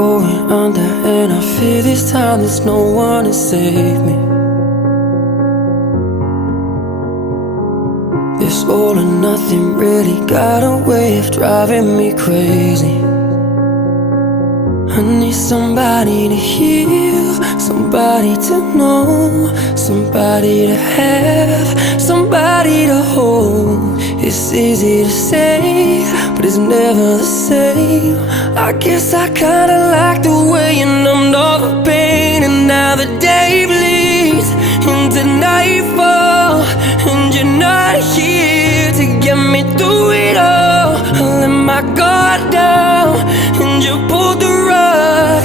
going under, and I fear this time there's no one to save me. This all or nothing really got a way of driving me crazy. I need somebody to heal, somebody to know, somebody to have, somebody to hold. It's easy to say, but it's never the same. I guess I kinda like the way you numbed all the pain. And now the day bleeds into nightfall, and you're not here to get me through it all. I let my guard down, and you pulled the rug